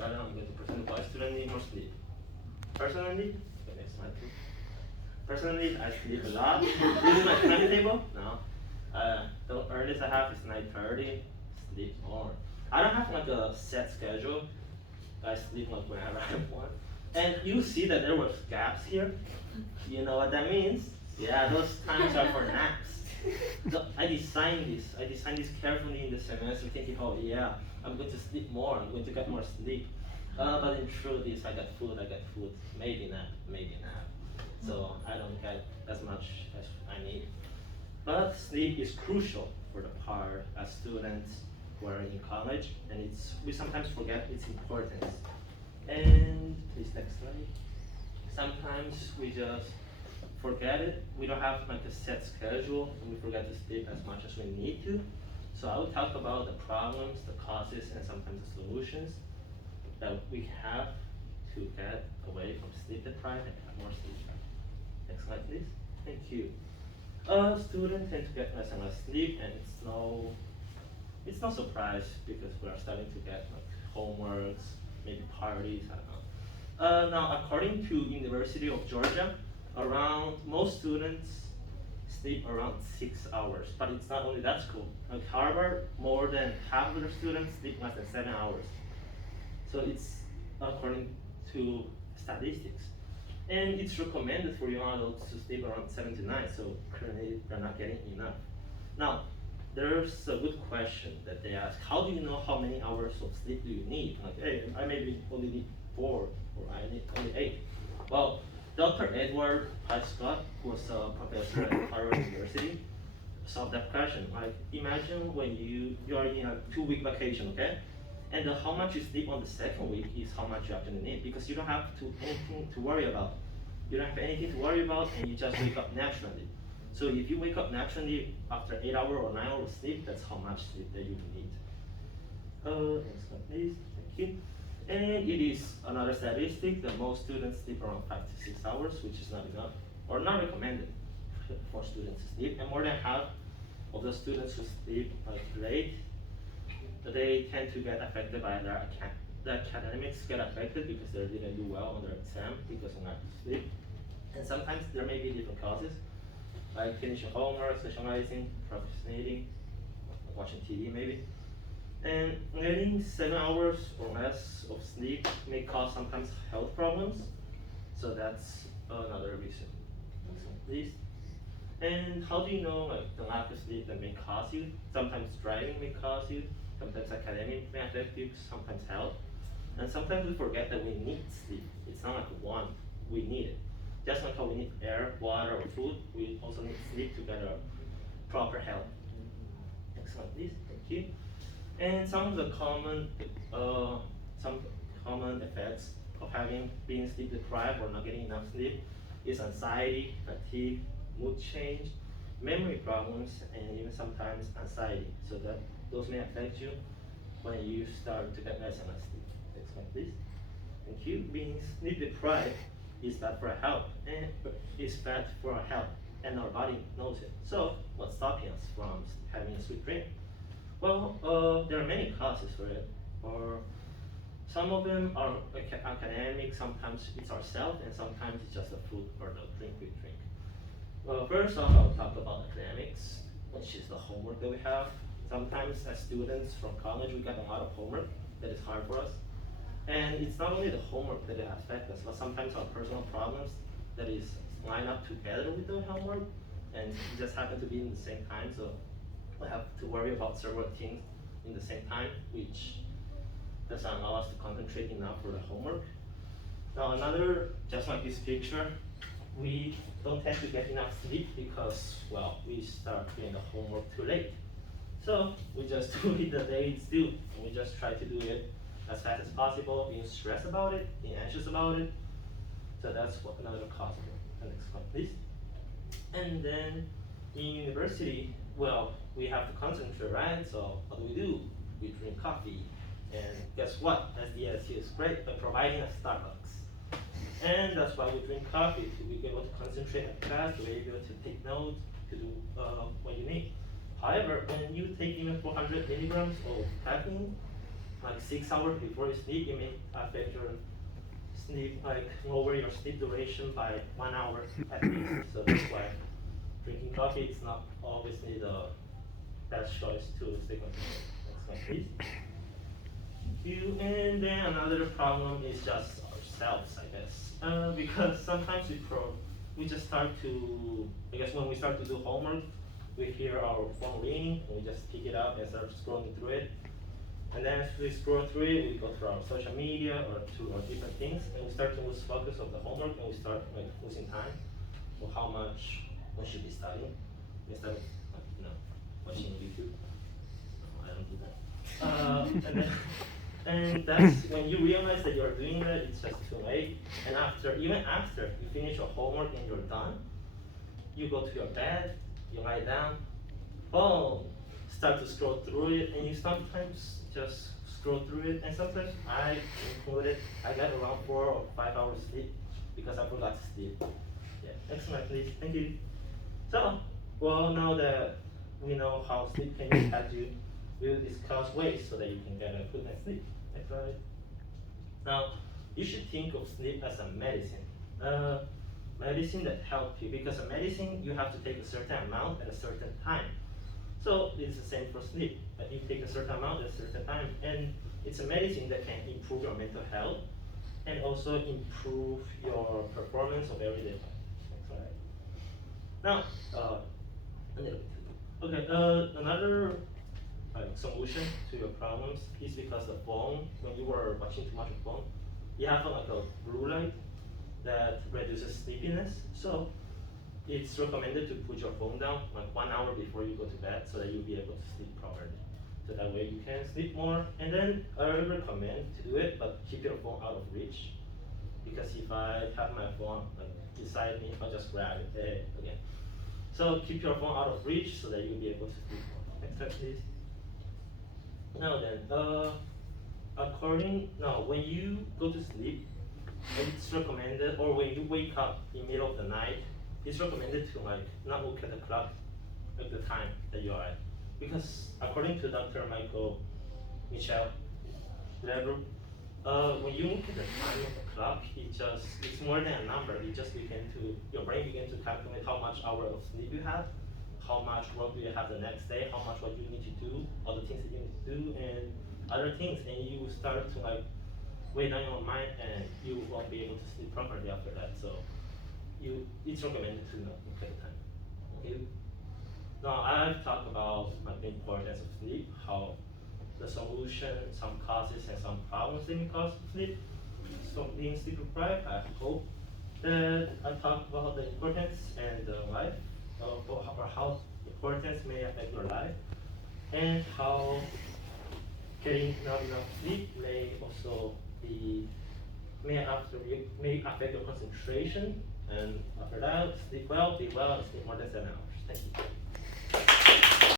started, I'm going to present why students need more sleep. Personally, okay, next slide please. Personally, I sleep a lot. This is my timetable. No. The earliest I have is 9:30. Sleep more. I don't have like a set schedule. I sleep like whenever I want. And you see that there was gaps here. You know what that means? Yeah, those times are for naps. So I designed this carefully in the semester, thinking, oh yeah, I'm going to sleep more. I'm going to get more sleep. But in truth is, I got food. Maybe nap. So I don't get as much as I need. But sleep is crucial for the part as students who are in college, and we sometimes forget its importance. And please next slide. Sometimes we just forget it. We don't have like a set schedule, and we forget to sleep as much as we need to. So I will talk about the problems, the causes, and sometimes the solutions that we have to get away from sleep deprived and have more sleep. Next slide, please. Thank you. Students tend to get less and less sleep, and it's no surprise because we are starting to get like homeworks, maybe parties, I don't know. Now, according to University of Georgia, around most students sleep around 6 hours, but it's not only that school. Like Harvard, more than half of the students sleep less than 7 hours. So it's according to statistics. And it's recommended for young adults to sleep around 7 to 9, so currently they're not getting enough. Now, there's a good question that they ask, how do you know how many hours of sleep do you need? Like, hey, I maybe only need 4, or I need only 8. Well, Dr. Edward Scott, who was a professor at Harvard University, solved that question. Like, imagine when you are in a 2-week vacation, okay? And how much you sleep on the second week is how much you actually need, because you don't have anything to worry about. You don't have anything to worry about, and you just wake up naturally. So if you wake up naturally after 8 hours or 9 hours sleep, that's how much sleep that you need. Next slide, please. Thank you. And it is another statistic that most students sleep around 5 to 6 hours, which is not enough, or not recommended for students to sleep. And more than half of the students who sleep late, they tend to get affected by the academics get affected because they didn't do well on their exam because of lack of sleep. And sometimes there may be different causes, like finishing homework, socializing, procrastinating, watching TV maybe. And getting 7 hours or less of sleep may cause sometimes health problems. So that's another reason. Next one, please. And how do you know like the lack of sleep that may cause you? Sometimes driving may cause you, sometimes academic may affect you, sometimes health. And sometimes we forget that we need sleep. It's not like a want, we need it. Just like how we need air, water, or food, we also need sleep to get a proper health. Next one, please. Thank you. And some of the some common effects of being sleep deprived or not getting enough sleep is anxiety, fatigue, mood change, memory problems, and even sometimes anxiety. So that those may affect you when you start to get less and less sleep. Next one, please. Thank you. Being sleep deprived is bad for our health, and our body knows it. So what's stopping us from having a sweet dream? Well, there are many causes for it, or some of them are academic, sometimes it's ourselves, and sometimes it's just the food or the drink we drink. Well, first off, I'll talk about academics, which is the homework that we have. Sometimes as students from college, we get a lot of homework that is hard for us. And it's not only the homework that affects us, but sometimes our personal problems that is line up together with the homework, and it just happen to be in the same time, so we have to worry about several things in the same time, which doesn't allow us to concentrate enough for the homework. Now just like this picture, we don't tend to get enough sleep because, well, we start doing the homework too late. So we just do it the day it's due, and we just try to do it as fast as possible, being stressed about it, being anxious about it. So that's another cause of it. The next one, please. And then in university, well, we have to concentrate, right? So what do? We drink coffee. And guess what? SDSU is great at providing a Starbucks. And that's why we drink coffee, to be able to concentrate at class, to be able to take notes, to do what you need. However, when you take even 400 milligrams of caffeine, like 6 hours before you sleep, it may affect your sleep, like lower your sleep duration by 1 hour at least. So that's why drinking coffee is not always the best choice to sleep on. Next one, please. And then another problem is just ourselves, I guess, because sometimes we just start to, I guess when we start to do homework, we hear our phone ringing, and we just pick it up and start scrolling through it. And then as we scroll through it, we go through our social media or to our different things, and we start to lose focus of the homework, and we start like losing time for how much we should be studying instead of watching YouTube. No, I don't do that. And that's when you realize that you're doing that, it's just too late. And even after you finish your homework and you're done, you go to your bed, you lie down, start to scroll through it, and you sometimes just scroll through it, and sometimes I included, I get around 4 or 5 hours sleep because I forgot to sleep. Yeah, next slide please, thank you. So, well, now that we know how sleep can impact you, we'll discuss ways so that you can get a good night's sleep. Next slide. Now, you should think of sleep as a medicine. Medicine that helps you, because a medicine you have to take a certain amount at a certain time. So it's the same for sleep, that you take a certain amount at a certain time, and it's a medicine that can improve your mental health and also improve your performance of everyday life. Next slide. Now, a little bit. Okay, another solution to your problems is because the phone, when you were watching too much of phone, you have like a blue light that reduces sleepiness. So it's recommended to put your phone down like 1 hour before you go to bed so that you'll be able to sleep properly. So that way you can sleep more. And then I recommend to do it, but keep your phone out of reach. Because if I have my phone like beside me, I'll just grab it again. So keep your phone out of reach so that you'll be able to sleep more. Next slide, please. Now then, when you go to sleep, it's recommended, or when you wake up in the middle of the night, it's recommended to like not look at the clock at the time that you are at. Because according to Dr. Michael Michel Lever, when you look at the time of the clock, it's more than a number. Your brain begins to calculate how much hour of sleep you have, how much work do you have the next day, how much what you need to do, all the things that you need to do, and other things, and you start to like weigh down your mind, and you won't be able to sleep properly after that. So it's recommended to not look at the time. Okay. Now I've talked about the importance of sleep, how the solution, some causes and some problems that may cause sleep. So being sleep deprived, I hope that I talked about the importance and the life, or how importance may affect your life, and how getting not enough sleep may also may affect your concentration. And after that, sleep well, be well, and sleep more than 7 hours. Thank you.